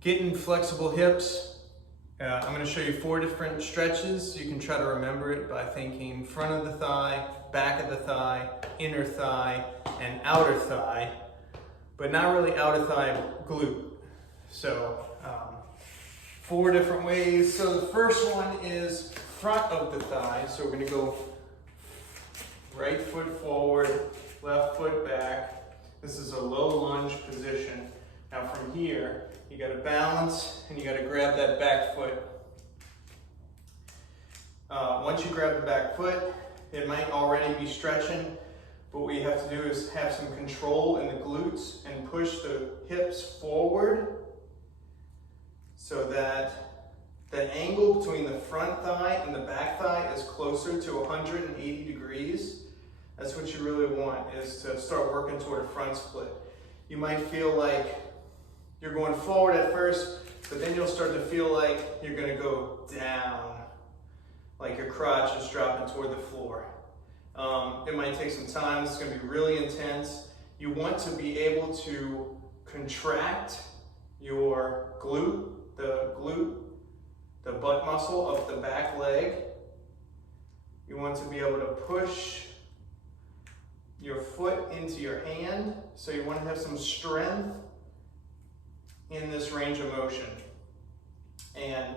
Getting flexible hips. I'm going to show you 4 different stretches. You can try to remember it by thinking front of the thigh, back of the thigh, inner thigh, and outer thigh, but not really outer thigh glute. So 4 different ways. So the first one is front of the thigh. So we're going to go right foot forward, left foot back. This is a low lunge position. Now from here, you got to balance and you got to grab that back foot. Once you grab the back foot, it might already be stretching, but what you have to do is have some control in the glutes and push the hips forward so that the angle between the front thigh and the back thigh is closer to 180 degrees. That's what you really want, is to start working toward a front split. You might feel like you're going forward at first, but then you'll start to feel like you're going to go down, like your crotch is dropping toward the floor. It might take some time. It's going to be really intense. You want to be able to contract your glute, the butt muscle of the back leg. You want to be able to push your foot into your hand. So you want to have some strength in this range of motion. And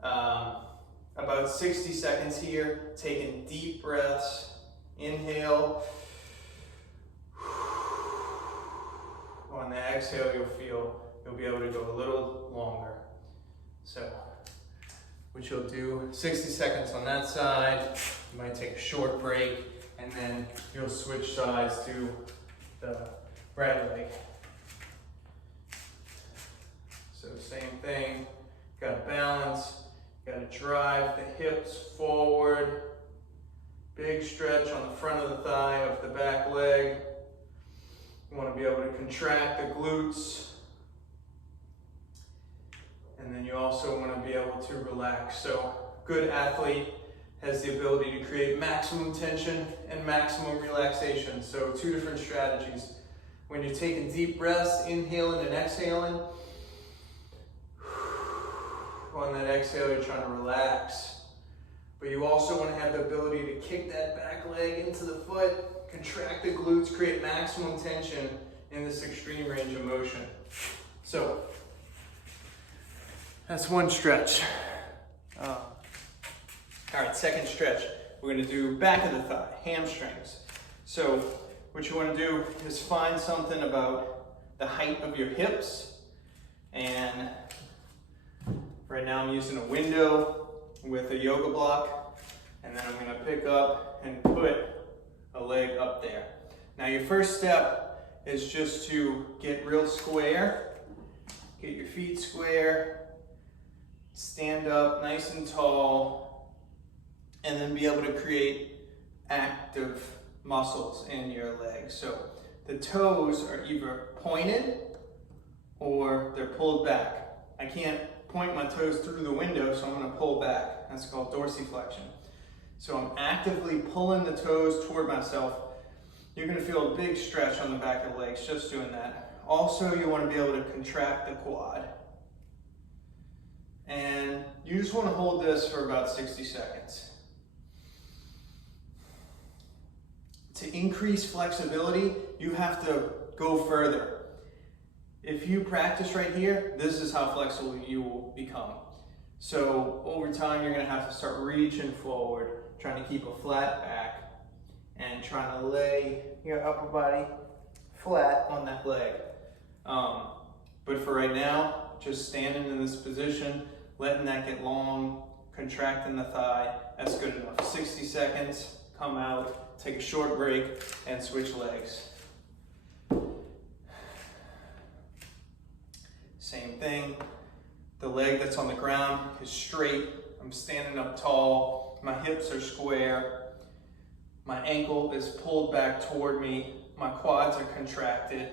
about 60 seconds here, taking deep breaths. Inhale. On the exhale, you'll be able to go a little longer. So what you'll do, 60 seconds on that side. You might take a short break, and then you'll switch sides to the right leg. So same thing, got to balance, got to drive the hips forward, big stretch on the front of the thigh of the back leg. You want to be able to contract the glutes, and then you also want to be able to relax. So good athlete has the ability to create maximum tension and maximum relaxation. So 2 different strategies. When you're taking deep breaths, inhaling and exhaling, on that exhale, you're trying to relax. But you also want to have the ability to kick that back leg into the foot, contract the glutes, create maximum tension in this extreme range of motion. So that's one stretch. All right, second stretch. We're going to do back of the thigh, hamstrings. So what you want to do is find something about the height of your hips. And right now I'm using a window with a yoga block, and then I'm going to pick up and put a leg up there. Now your first step is just to get real square, get your feet square, stand up nice and tall, and then be able to create active muscles in your legs. So the toes are either pointed or they're pulled back. I can't point my toes through the window, so I'm going to pull back. That's called dorsiflexion. So I'm actively pulling the toes toward myself. You're going to feel a big stretch on the back of the legs just doing that. Also, you want to be able to contract the quad. And you just want to hold this for about 60 seconds. To increase flexibility, you have to go further. If you practice right here, this is how flexible you will become. So over time, you're going to have to start reaching forward, trying to keep a flat back, and trying to lay your upper body flat on that leg. But for right now, just standing in this position, letting that get long, contracting the thigh, that's good enough. 60 seconds, come out, take a short break, and switch legs. Same thing, the leg that's on the ground is straight. I'm standing up tall, my hips are square, my ankle is pulled back toward me, my quads are contracted,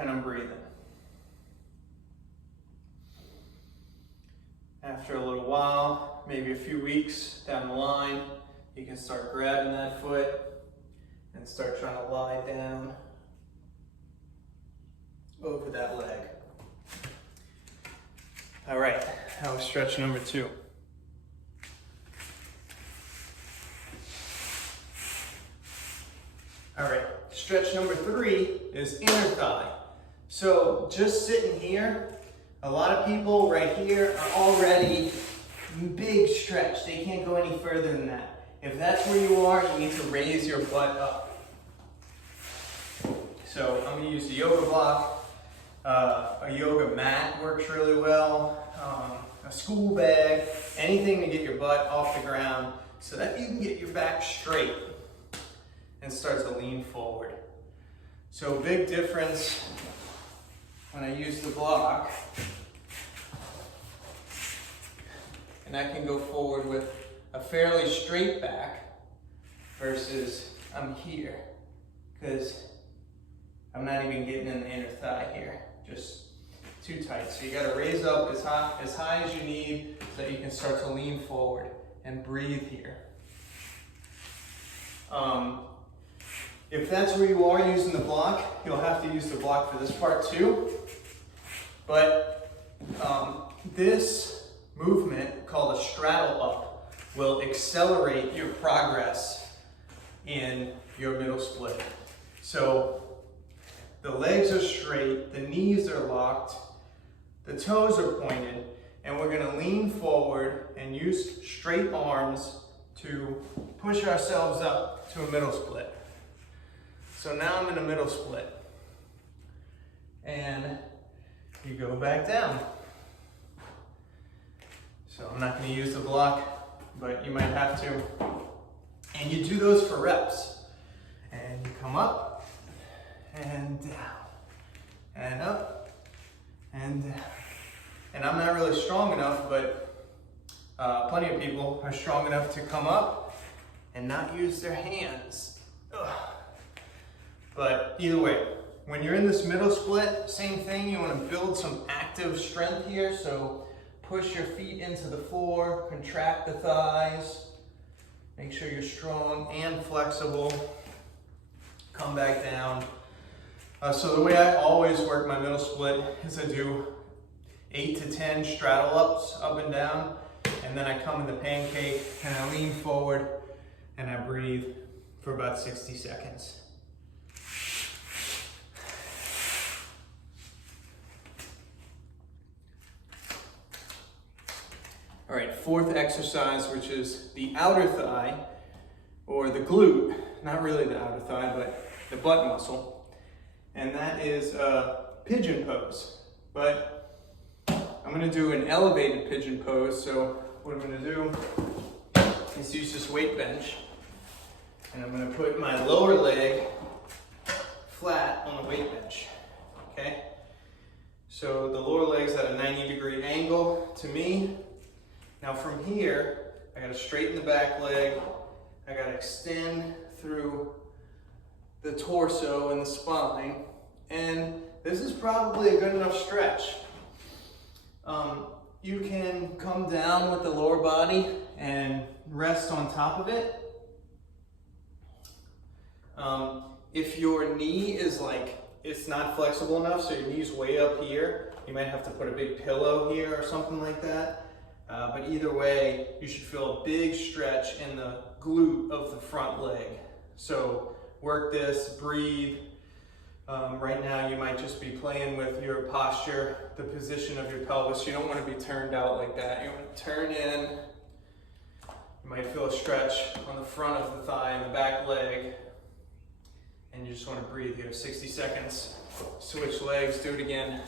and I'm breathing. After a little while, maybe a few weeks down the line, you can start grabbing that foot and start trying to lie down over that leg. All right, that was stretch number 2. All right, stretch number 3 is inner thigh. So just sitting here, a lot of people right here are already big stretch. They can't go any further than that. If that's where you are, you need to raise your butt up. So I'm gonna use the yoga block. A yoga mat works really well. A school bag, anything to get your butt off the ground so that you can get your back straight and start to lean forward. So big difference when I use the block, and I can go forward with a fairly straight back versus I'm here, because I'm not even getting in the inner thigh here, just too tight. So you gotta raise up as high as you need so that you can start to lean forward and breathe here. If that's where you are using the block, you'll have to use the block for this part too. But this movement, called a straddle up, will accelerate your progress in your middle split. So the legs are straight, the knees are locked, the toes are pointed, and we're gonna lean forward and use straight arms to push ourselves up to a middle split. So now I'm in a middle split. And you go back down. So I'm not gonna use the block, but you might have to. And you do those for reps. And you come up, and down, and up, and down. And I'm not really strong enough, but plenty of people are strong enough to come up and not use their hands. Ugh. But either way, when you're in this middle split, same thing, you want to build some active strength here. So push your feet into the floor, contract the thighs, make sure you're strong and flexible. Come back down. So the way I always work my middle split is I do 8 to 10 straddle ups up and down, and then I come in the pancake and I lean forward and I breathe for about 60 seconds. All right, 4th exercise, which is the outer thigh, or the glute, not really the outer thigh, but the butt muscle. And that is pigeon pose. But I'm gonna do an elevated pigeon pose. So what I'm gonna do is use this weight bench, and I'm gonna put my lower leg flat on the weight bench, okay? So the lower leg's at a 90-degree angle to me. Now from here, I gotta straighten the back leg, I gotta extend through the torso and the spine, and this is probably a good enough stretch. You can come down with the lower body and rest on top of it. If your knee is it's not flexible enough, so your knee's way up here, you might have to put a big pillow here or something like that. But either way, you should feel a big stretch in the glute of the front leg. So work this, breathe. Right now you might just be playing with your posture, the position of your pelvis. You don't want to be turned out like that. You want to turn in. You might feel a stretch on the front of the thigh and the back leg. And you just want to breathe here, 60 seconds. Switch legs, do it again.